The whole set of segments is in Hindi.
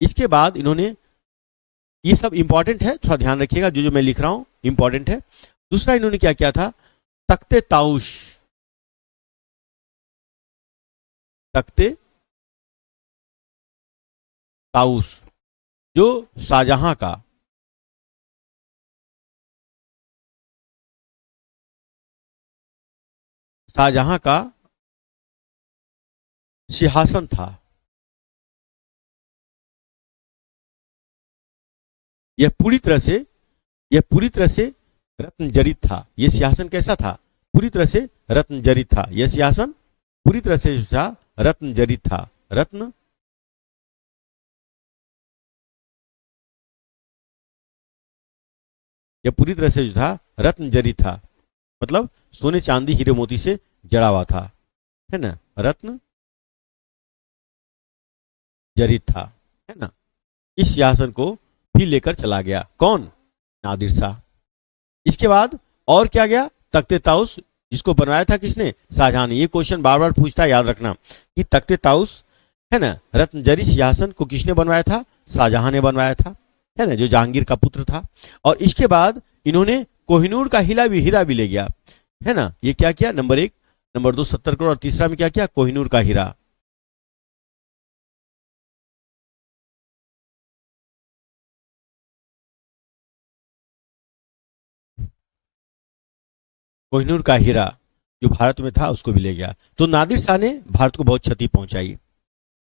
इसके बाद इन्होंने, ये सब इंपॉर्टेंट है, थोड़ा ध्यान रखिएगा, जो जो मैं लिख रहा हूं इंपॉर्टेंट है। दूसरा इन्होंने क्या किया था, तख्ते ताउश, तख्ते ताउस, जो शाहजहां का शाहजहां का सिंहासन था, यह पूरी तरह से, यह पूरी तरह से रत्न जड़ित था। यह सिंहासन कैसा था, पूरी तरह से रत्न जड़ित था। यह सिंहासन पूरी तरह से जो था रत्न जड़ित था, रत्न यह पूरी तरह से जो था रत्न जड़ित था, मतलब सोने चांदी हीरे मोती से जड़ा हुआ था, है ना, रत्न जड़ित था, है ना। इस सिंहासन को भी लेकर चला गया कौन, नादिर शाह। इसके बाद और क्या गया, तख्ते ताउस, जिसको बनवाया था किसने, शाहजहां ने। ये क्वेश्चन बार बार पूछता है, याद रखना कि तख्ते ताउस, है ना, रत्नजरी सिंहासन को किसने बनवाया था, शाहजहां ने बनवाया था, है ना, जो जहांगीर का पुत्र था। और इसके बाद इन्होंने कोहिनूर का हीरा भी ले गया, है ना। ये क्या किया, नंबर 1, नंबर 2 70 करोड़, और तीसरा में क्या किया, कोहिनूर का हीरा। कोहिनूर का हीरा जो भारत में था उसको भी ले गया। तो नादिर शाह ने भारत को बहुत क्षति पहुंचाई,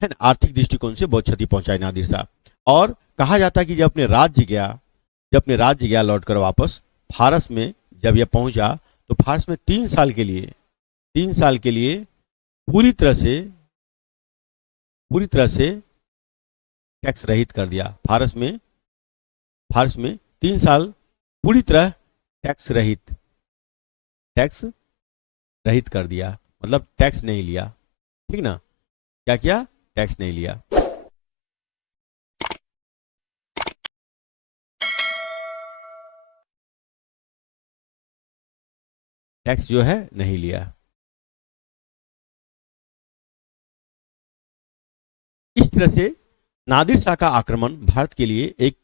है ना, आर्थिक दृष्टिकोण से बहुत क्षति पहुंचाई नादिर शाह। और कहा जाता है कि जब अपने राज्य गया लौटकर वापस फारस में, जब यह पहुंचा तो फारस में 3 साल के लिए पूरी तरह से टैक्स रहित कर दिया। फारस में 3 साल पूरी तरह टैक्स रहित टैक्स रहित कर दिया, मतलब टैक्स नहीं लिया, ठीक ना। क्या किया, टैक्स नहीं लिया। टैक्स जो है नहीं लिया। इस तरह से नादिर शाह का आक्रमण भारत के लिए एक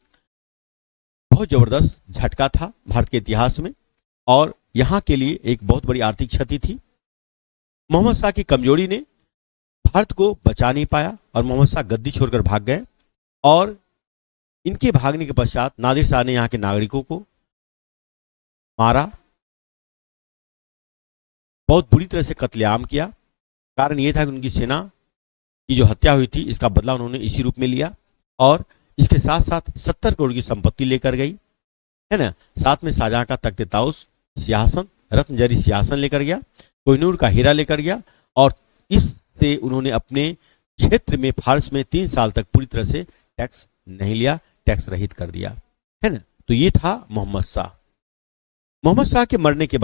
बहुत जबरदस्त झटका था भारत के इतिहास में, और यहां के लिए एक बहुत बड़ी आर्थिक क्षति थी। मोहम्मद शाह की कमजोरी ने भारत को बचा नहीं पाया और मोहम्मद शाह गद्दी छोड़कर भाग गए। और इनके भागने के पश्चात नादिर शाह ने यहाँ के नागरिकों को मारा, बहुत बुरी तरह से कत्लेआम किया। कारण यह था कि उनकी सेना की जो हत्या हुई थी इसका बदला उन्होंने इसी रूप में लिया। और इसके साथ साथ 70 करोड़ की संपत्ति लेकर गई, है ना। साथ में शाहजहां का तख्ते ताउस सिंहासन, रत्नजरी सिंहासन लेकर गया, कोहिनूर का हीरा लेकर गया। और इससे उन्होंने अपने क्षेत्र में फारस में 3 साल तक पूरी तरह से टैक्स नहीं लिया, टैक्स रहित कर दिया, है ना। तो ये था मोहम्मद शाह। मोहम्मद शाह के मरने के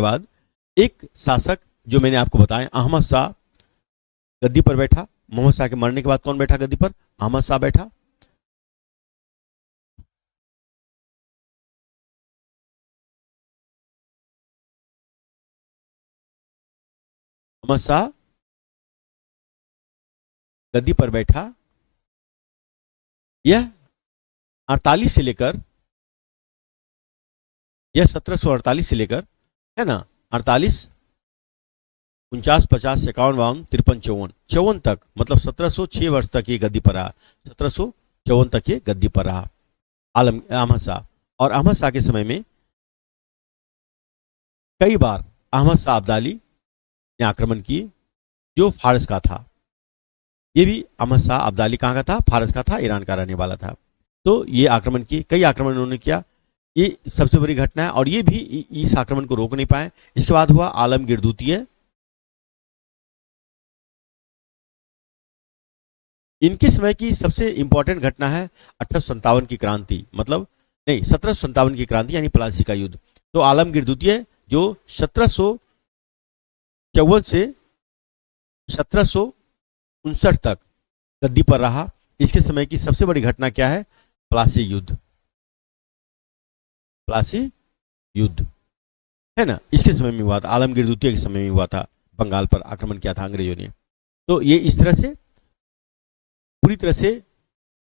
बाद एक शासक जो मैंने आपको बताया, अहमद शाह गद्दी पर बैठा। मोहम्मद शाह के मरने के बाद कौन बैठा गद्दी पर, अहमद शाह बैठा। अहमद शाह गद्दी पर बैठा। यह 48 से लेकर, यह 1748 से लेकर, है ना, 48 49 50 51 52 53 54 तक, मतलब 1706 वर्ष तक ये गद्दी पर रहा। 1754 तक ये गद्दी पर रहा अहमद शाह। और अहमद शाह के समय में कई बार अहमद शाह अब्दाली ने आक्रमण किए, जो फारस का था। ये भी अहमद शाह अब्दाली कहाँ का था, फारस का था, ईरान का रहने वाला था। तो ये आक्रमण किए, कई आक्रमण उन्होंने किया। ये सबसे बड़ी घटना है, और ये भी इस आक्रमण को रोक नहीं पाए। इसके बाद हुआ आलमगीर द्वितीय। इनके समय की सबसे इंपॉर्टेंट घटना है 1857 की क्रांति, मतलब नहीं 1757 की क्रांति, यानी प्लासी का युद्ध। तो आलमगीर द्वितीय जो 1754 से 1759 तक गद्दी पर रहा, इसके समय की सबसे बड़ी घटना क्या है, प्लासी युद्ध। प्लासी युद्ध, है ना, इसके समय में हुआ था, आलमगीर द्वितीय के समय में हुआ था। बंगाल पर आक्रमण किया था अंग्रेजों ने। तो ये इस तरह से पूरी तरह से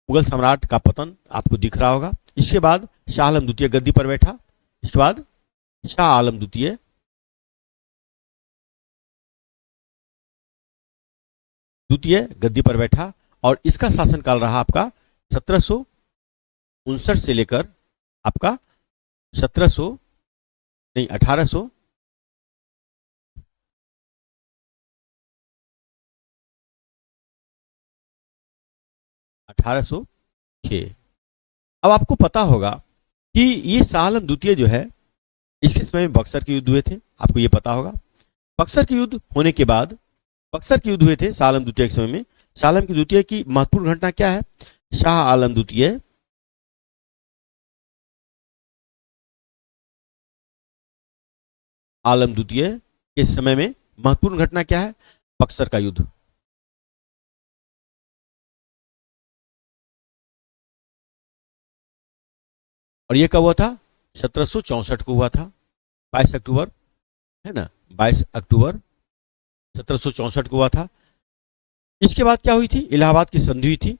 मुगल सम्राट का पतन आपको दिख रहा होगा। इसके बाद शाह आलम द्वितीय गद्दी पर बैठा। इसके बाद शाह आलम द्वितीय गद्दी पर बैठा और इसका शासनकाल रहा आपका 1759 से लेकर आपका 1700 नहीं 1800 1806। अब आपको पता होगा कि ये शाह आलम द्वितीय जो है, इसके समय में बक्सर के युद्ध हुए थे, आपको ये पता होगा। बक्सर के युद्ध होने के बाद, बक्सर के युद्ध हुए थे शाह आलम द्वितीय के समय में। शाह आलम द्वितीय की महत्वपूर्ण घटना क्या है? शाह आलम द्वितीय के समय में महत्वपूर्ण घटना क्या है? बक्सर का युद्ध। और ये कब हुआ था? 1764 को हुआ था, 22 अक्टूबर, है ना, 22 अक्टूबर 1764 को हुआ था। इसके बाद क्या हुई थी? इलाहाबाद की संधि हुई थी।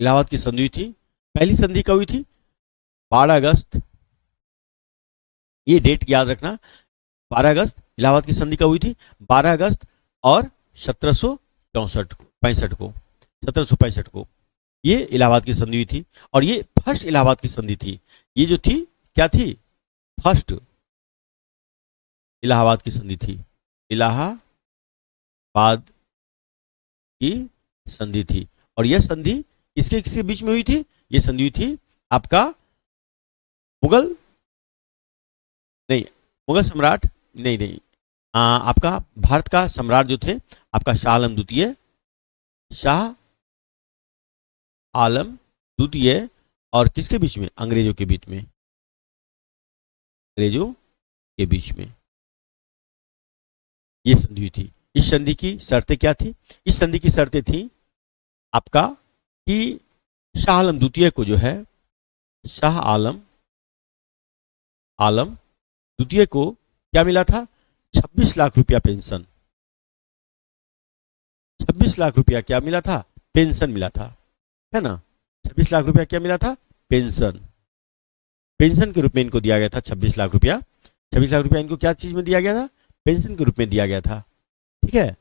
इलाहाबाद की संधि हुई थी। पहली संधि कब हुई थी? 12 अगस्त, ये डेट याद रखना, 12 अगस्त। इलाहाबाद की संधि कब हुई थी? 12 अगस्त और 1765 को 1765 को ये इलाहाबाद की संधि हुई थी। और ये फर्स्ट इलाहाबाद की संधि थी। ये जो थी क्या थी? फर्स्ट इलाहाबाद की संधि थी। इलाहाबाद की संधि थी। और यह संधि किसके किसके बीच में हुई थी? ये संधि हुई थी आपका मुगल नहीं, मुगल सम्राट नहीं नहीं, आपका भारत का सम्राट जो थे आपका शाह आलम द्वितीय, शाह आलम द्वितीय और किसके बीच में? अंग्रेजों के बीच में, अंग्रेजों के बीच में ये संधि हुई थी। इस संधि की शर्तें क्या थी? इस संधि की शर्तें थी आपका कि शाह आलम द्वितीय को जो है, शाह आलम द्वितीय को क्या मिला था? 26 लाख रुपया पेंशन। 26 लाख रुपया क्या मिला था? पेंशन मिला था, है ना। 26 लाख रुपया क्या मिला था? पेंशन। पेंशन के रूप में इनको दिया गया था 26 लाख रुपया। 26 लाख रुपया इनको क्या चीज में दिया गया था? पेंशन के रूप में दिया गया था। ठीक है।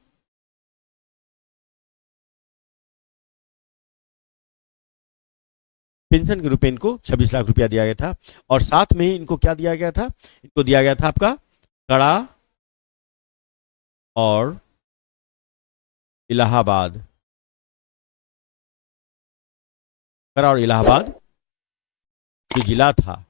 पेंशन के रूप में इनको 26 लाख रुपया दिया गया था। और साथ में ही इनको क्या दिया गया था? इनको दिया गया था आपका कड़ा और इलाहाबाद। कड़ा और इलाहाबाद जो जिला था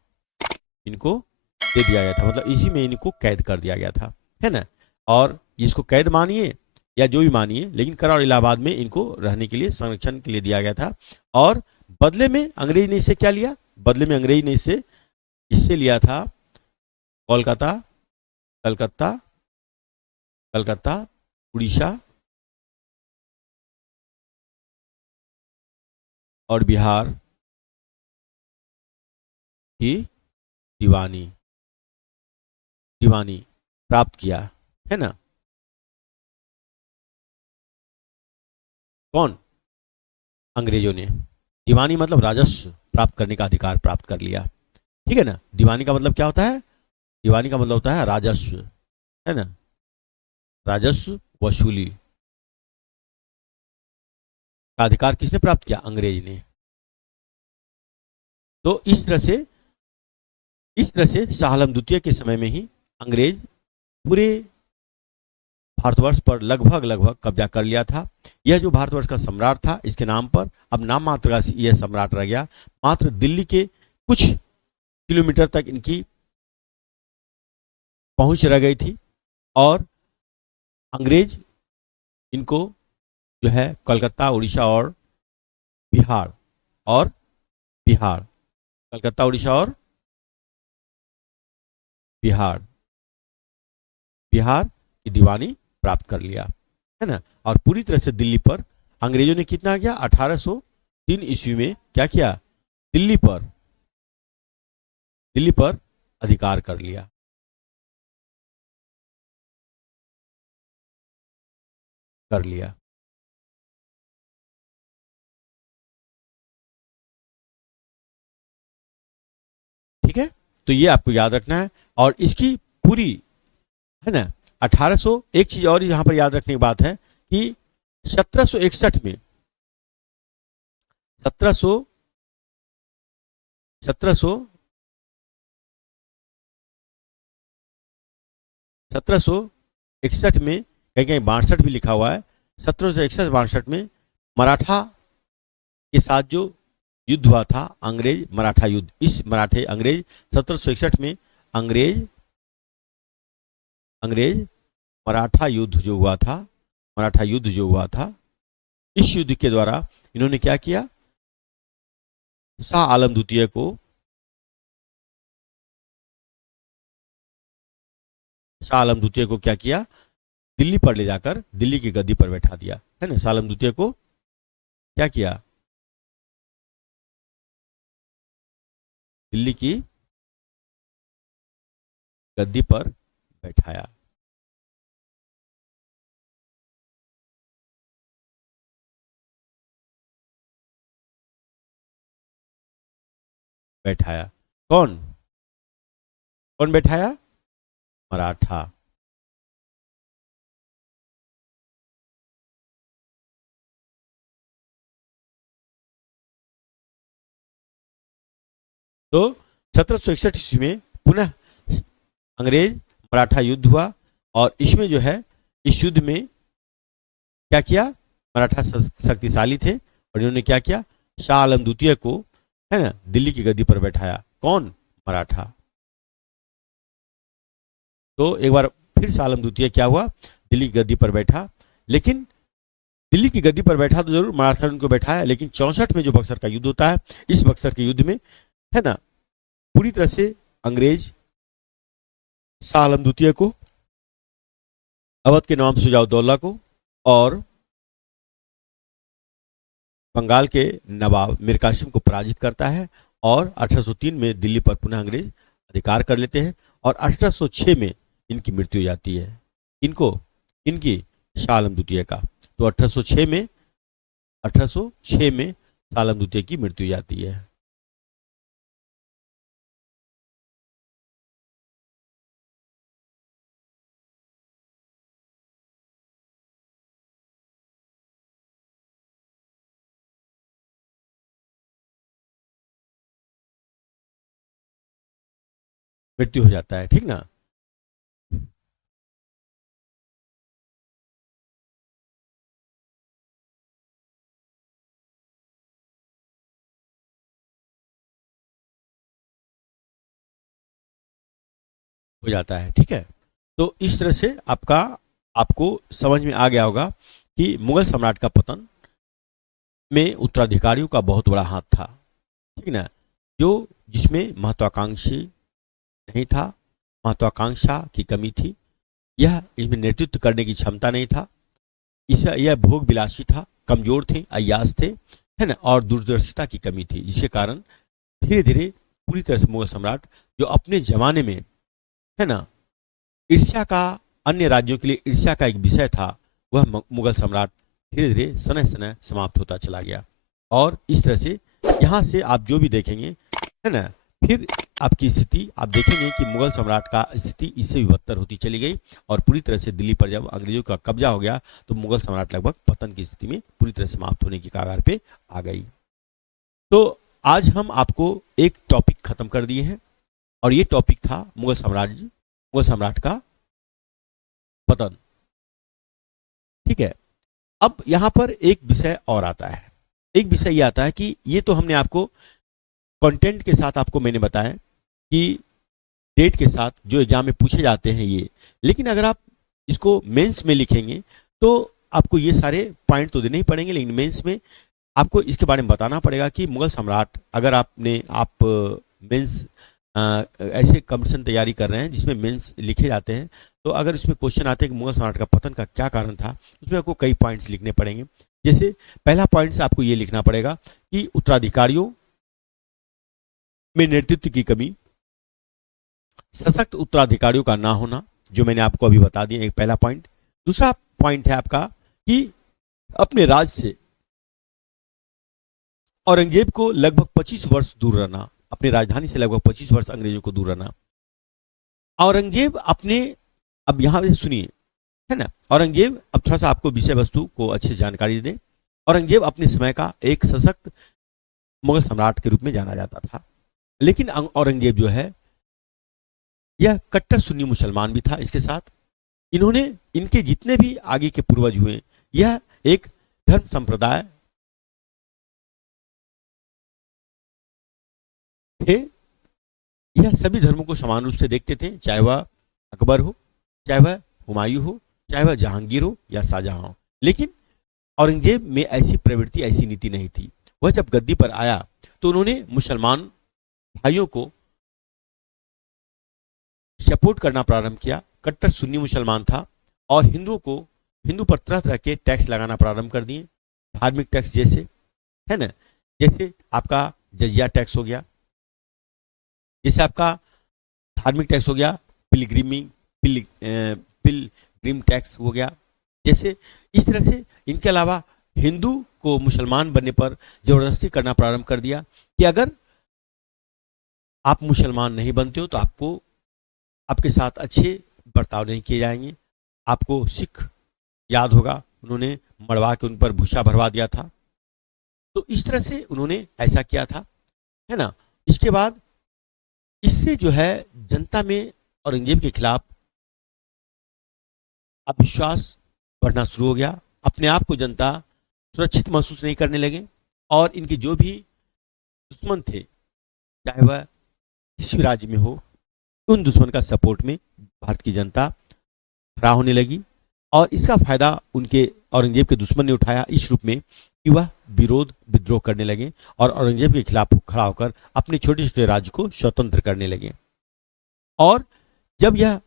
इनको दे दिया गया था, मतलब इसी में इनको कैद कर दिया गया था, है ना। और इसको कैद मानिए या जो भी मानिए, लेकिन कड़ा और इलाहाबाद में इनको रहने के लिए, संरक्षण के लिए दिया गया था। और बदले में अंग्रेज ने इससे क्या लिया? बदले में अंग्रेज ने इससे लिया था कोलकाता, कलकत्ता, कलकत्ता, उड़ीसा और बिहार की दीवानी प्राप्त किया, है ना। कौन? अंग्रेजों ने। दीवानी मतलब राजस्व प्राप्त करने का अधिकार प्राप्त कर लिया, ठीक है ना। दीवानी का मतलब क्या होता है? दीवानी का मतलब होता है राजस्व, है ना, राजस्व वसूली का अधिकार किसने प्राप्त किया? अंग्रेज ने। तो इस तरह से शाह आलम द्वितीय के समय में ही अंग्रेज पूरे भारतवर्ष पर लगभग कब्जा कर लिया था। यह जो भारतवर्ष का सम्राट था, इसके नाम पर अब नाम मात्र का यह सम्राट रह गया। मात्र दिल्ली के कुछ किलोमीटर तक इनकी पहुंच रह गई थी। और अंग्रेज इनको जो है कलकत्ता, उड़ीसा और बिहार, कलकत्ता, उड़ीसा और बिहार की दीवानी प्राप्त कर लिया, है ना। और पूरी तरह से दिल्ली पर अंग्रेजों ने कितना किया? 1803 ईस्वी में क्या किया? दिल्ली पर दिल्ली पर अधिकार कर लिया। ठीक है, तो ये आपको याद रखना है। और इसकी पूरी, है ना, 1800, एक चीज और यहां पर याद रखने की बात है कि 1761 में 1700 1700 1761 में, कहीं कहीं 62 भी लिखा हुआ है, 1761-62 में मराठा के साथ जो युद्ध हुआ था, अंग्रेज मराठा युद्ध, इस मराठे अंग्रेज 1761 में अंग्रेज अंग्रेज मराठा युद्ध जो हुआ था, मराठा युद्ध जो हुआ था, इस युद्ध के द्वारा इन्होंने क्या किया, शाह आलम द्वितीय को, शाह आलम द्वितीय को क्या किया, दिल्ली पर ले जाकर दिल्ली की गद्दी पर बैठा दिया, है ना। शाह आलम द्वितीय को क्या किया, दिल्ली की गद्दी पर बैठाया। बैठाया कौन, कौन बैठाया, मराठा। तो 1761 ईस्वी में पुनः अंग्रेज मराठा युद्ध हुआ, और इसमें जो है, इस युद्ध में क्या किया, मराठा शक्तिशाली थे, और इन्होंने क्या किया, शाह आलम द्वितीय को, है ना, दिल्ली की गद्दी पर बैठाया। कौन, मराठा। तो एक बार फिर शाह आलम द्वितीय क्या हुआ, दिल्ली की गद्दी पर बैठा, लेकिन दिल्ली की गद्दी पर बैठा तो जरूर, मराठा ने उनको बैठाया, लेकिन 64 में जो बक्सर का युद्ध होता है, इस बक्सर के युद्ध में, है ना, पूरी तरह से अंग्रेज शाह आलम द्वितीय को, अवध के नवाब शुजाउद्दौला को और बंगाल के नवाब मीर कासिम को पराजित करता है, और 1803 में दिल्ली पर पुनः अंग्रेज अधिकार कर लेते हैं, और 1806 में इनकी मृत्यु हो जाती है। इनको, इनकी, शाह आलम द्वितीय का। तो 1806 में, 1806 में शाह आलम द्वितीय की मृत्यु हो जाती है। मृत्यु हो जाता है, ठीक ना। हो जाता है, ठीक है। तो इस तरह से आपका, आपको समझ में आ गया होगा कि मुगल सम्राट का पतन में उत्तराधिकारियों का बहुत बड़ा हाथ था, ठीक ना, जो, जिसमें महत्वाकांक्षी नहीं था, महत्वाकांक्षा की कमी थी, यह इसमें नेतृत्व करने की क्षमता नहीं था, इसे, यह भोग विलासी था, कमजोर थे, अय्याश थे, है ना, और दूरदर्शिता की कमी थी, जिसके कारण धीरे धीरे पूरी तरह से मुगल सम्राट, जो अपने जमाने में, है ना, ईर्ष्या का, अन्य राज्यों के लिए ईर्ष्या का एक विषय था, वह मुगल सम्राट धीरे धीरे समय समय समाप्त होता चला गया। और इस तरह से यहाँ से आप जो भी देखेंगे, है ना, फिर आपकी स्थिति आप देखेंगे कि मुगल सम्राट का स्थिति इससे भी बदतर होती चली गई, और पूरी तरह से दिल्ली पर जब अंग्रेजों का कब्जा हो गया, तो मुगल सम्राट लगभग पतन की स्थिति में पूरी तरह समाप्त होने की कगार पे आ गई। तो आज हम आपको एक टॉपिक खत्म कर दिए हैं, और ये टॉपिक था मुगल सम्राट का पतन, ठीक है। अब यहां पर एक विषय और आता है, एक विषय ये आता है कि ये तो हमने आपको कंटेंट के साथ आपको मैंने बताया कि डेट के साथ जो एग्जाम में पूछे जाते हैं ये, लेकिन अगर आप इसको मेंस में लिखेंगे तो आपको ये सारे पॉइंट तो देने ही पड़ेंगे, लेकिन मेंस में आपको इसके बारे में बताना पड़ेगा कि मुगल सम्राट, अगर आप मेंस ऐसे कंपटीशन तैयारी कर रहे हैं जिसमें मेंस लिखे जाते हैं, तो अगर इसमें क्वेश्चन आते हैं कि मुगल सम्राट का पतन का क्या कारण था, उसमें आपको कई पॉइंट्स लिखने पड़ेंगे। जैसे पहला पॉइंट से आपको ये लिखना पड़ेगा कि उत्तराधिकारियों में नेतृत्व की कमी, सशक्त उत्तराधिकारियों का ना होना, जो मैंने आपको अभी बता दिया, एक पहला पॉइंट। दूसरा पॉइंट है आपका कि अपने राज से औरंगजेब को लगभग 25 वर्ष दूर रहना, अपनी राजधानी से लगभग 25 वर्ष अंग्रेजों को दूर रहना। औरंगजेब अपने, अब यहां से सुनिए, है ना, औरंगजेब, अब थोड़ा सा आपको विषय वस्तु को अच्छी जानकारी दें। औरंगजेब अपने समय का एक सशक्त मुगल सम्राट के रूप में जाना जाता था, लेकिन औरंगजेब जो है यह कट्टर सुन्नी मुसलमान भी था। इसके साथ इन्होंने, इनके जितने भी आगे के पूर्वज हुए, यह एक धर्म संप्रदाय थे, यह सभी धर्मों को समान रूप से देखते थे, चाहे वह अकबर हो, चाहे वह हुमायूं हो, चाहे वह जहांगीर हो या शाहजहां हो। लेकिन औरंगजेब में ऐसी प्रवृत्ति, ऐसी नीति नहीं थी। वह जब गद्दी पर आया तो उन्होंने मुसलमान भाइयों को सपोर्ट करना प्रारंभ किया। कट्टर सुन्नी मुसलमान था और हिंदू पर तरह तरह के टैक्स लगाना प्रारंभ कर दिए, धार्मिक टैक्स जैसे, है ना, जैसे आपका जजिया टैक्स हो गया, जैसे आपका धार्मिक टैक्स हो गया, पिलग्रिम टैक्स हो गया, जैसे इस तरह से। इनके अलावा हिंदू को मुसलमान बनने पर जबरदस्ती करना प्रारंभ कर दिया कि अगर आप मुसलमान नहीं बनते हो तो आपको, आपके साथ अच्छे बर्ताव नहीं किए जाएंगे। आपको सिख याद होगा, उन्होंने मरवा के उन पर भूसा भरवा दिया था। तो इस तरह से उन्होंने ऐसा किया था, है ना। इसके बाद इससे जो है जनता में औरंगजेब के खिलाफ अविश्वास बढ़ना शुरू हो गया। अपने आप को जनता सुरक्षित महसूस नहीं करने लगे और इनके जो भी दुश्मन थे, चाहे वह किसी भी राज्य में हो, उन दुश्मन का सपोर्ट में भारत की जनता खड़ा होने लगी। और इसका फायदा उनके, औरंगजेब के दुश्मन ने उठाया इस रूप में कि वह विरोध विद्रोह करने लगे और औरंगजेब के खिलाफ खड़ा होकर अपने छोटे छोटे राज्य को स्वतंत्र करने लगे। और जब यह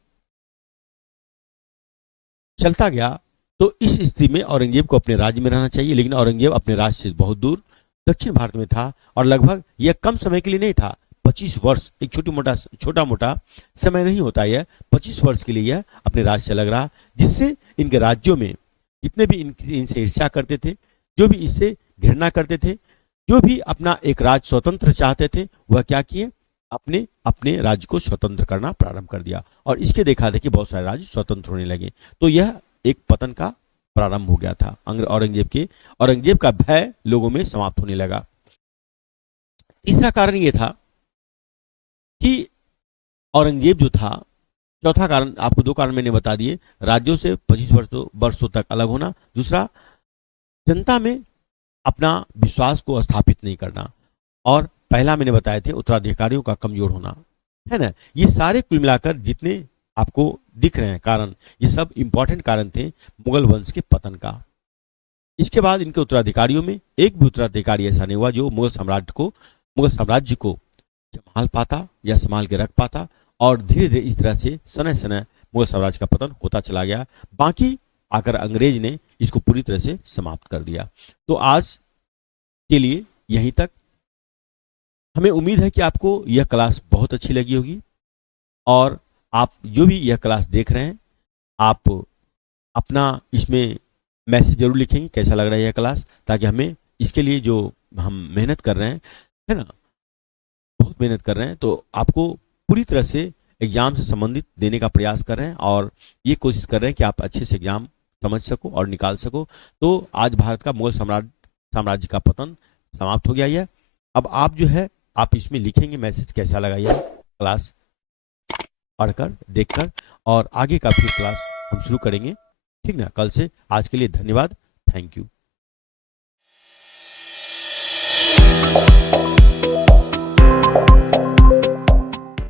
चलता गया तो इस स्थिति में औरंगजेब को अपने राज्य में रहना चाहिए, लेकिन औरंगजेब अपने राज्य से बहुत दूर दक्षिण भारत में था और लगभग यह कम समय के लिए नहीं था, 25 वर्ष, एक छोटा मोटा समय नहीं होता, यह 25 वर्ष के लिए यह अपने राज्य से अलग रहा, जिससे इनके राज्यों में जितने भी इनसे ईर्ष्या करते थे, जो भी इससे घृणा करते थे, जो भी अपना एक राज्य स्वतंत्र चाहते थे, वह क्या किए, अपने अपने राज्य को स्वतंत्र करना प्रारंभ कर दिया और इसके देखा देखी बहुत सारे राज्य स्वतंत्र होने लगे। तो यह एक पतन का प्रारंभ हो गया था औरंगजेब का भय लोगों में समाप्त होने लगा। तीसरा कारण यह था कि औरंगजेब जो था, चौथा कारण, आपको दो कारण मैंने बता दिए, राज्यों से 25 वर्षों तक अलग होना, दूसरा जनता में अपना विश्वास को स्थापित नहीं करना, और पहला मैंने बताए थे उत्तराधिकारियों का कमजोर होना, है ना। ये सारे कुल मिलाकर जितने आपको दिख रहे हैं कारण, ये सब इंपॉर्टेंट कारण थे मुगल वंश के पतन का। इसके बाद इनके उत्तराधिकारियों में एक भी उत्तराधिकारी ऐसा नहीं हुआ जो मुगल साम्राज्य को संभाल पाता या संभाल के रख पाता, और धीरे धीरे इस तरह से सने सने मुगल साम्राज्य का पतन होता चला गया। बाकी आकर अंग्रेज ने इसको पूरी तरह से समाप्त कर दिया। तो आज के लिए यहीं तक। हमें उम्मीद है कि आपको यह क्लास बहुत अच्छी लगी होगी, और आप जो भी यह क्लास देख रहे हैं, आप अपना इसमें मैसेज जरूर लिखेंगे कैसा लग रहा है यह क्लास, ताकि हमें इसके लिए जो हम मेहनत कर रहे हैं, है ना, बहुत मेहनत कर रहे हैं, तो आपको पूरी तरह से एग्जाम से संबंधित देने का प्रयास कर रहे हैं और ये कोशिश कर रहे हैं कि आप अच्छे से एग्जाम समझ सको और निकाल सको। तो आज भारत का मुगल साम्राज्य का पतन समाप्त हो गया है। अब आप जो है आप इसमें लिखेंगे मैसेज कैसा लगा यह क्लास पढ़कर, देखकर, और आगे का फिर क्लास हम शुरू करेंगे, ठीक ना, कल से। आज के लिए धन्यवाद, थैंक यू।